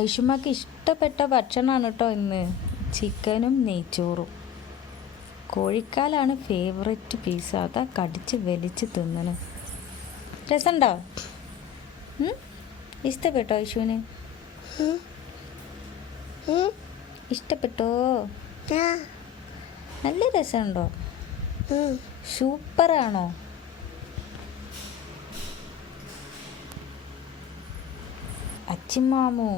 ഐഷുമ്മക്ക് ഇഷ്ടപ്പെട്ട ഭക്ഷണമാണ് കേട്ടോ ഇന്ന്. ചിക്കനും നെയ്ച്ചോറും. കോഴിക്കാലാണ് ഫേവററ്റ് പീസ്. അതാ കടിച്ച് വലിച്ച് തിന്നണ്. രസമുണ്ടോ? ഇഷ്ടപ്പെട്ടോ ഐഷുവിന്? ഇഷ്ടപ്പെട്ടോ? നല്ല രസമുണ്ടോ? സൂപ്പറാണോ? അച്ചിമാമു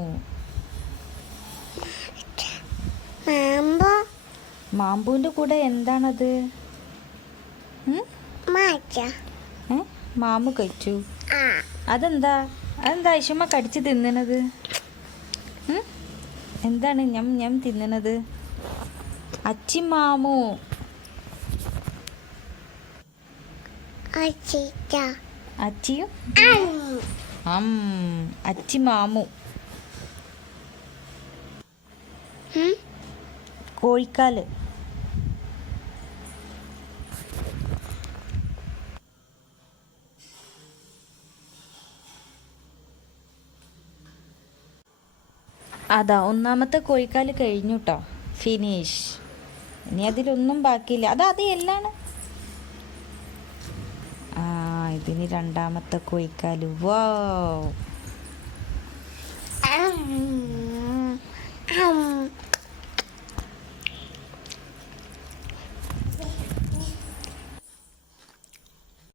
മാമ്പൂൻ്റെ കൂടെ എന്താണത്? മാമു കഴിച്ചു. അതെന്താ ഐഷമ്മ കടിച്ച് തിന്നണത്? എന്താണ് ഞാൻ തിന്നണത്? അച്ചിമാമു അച്ചിയും അച്ചിമാമു. കോഴിക്കാല്. അതാ ഒന്നാമത്തെ കോഴിക്കാല് കഴിഞ്ഞു കേട്ടോ. ഫിനിഷ്. ഇനി അതിലൊന്നും ബാക്കിയില്ല. അത് എല്ലാണ്. ഇതിന് രണ്ടാമത്തെ കോഴിക്കാല്. വൗ.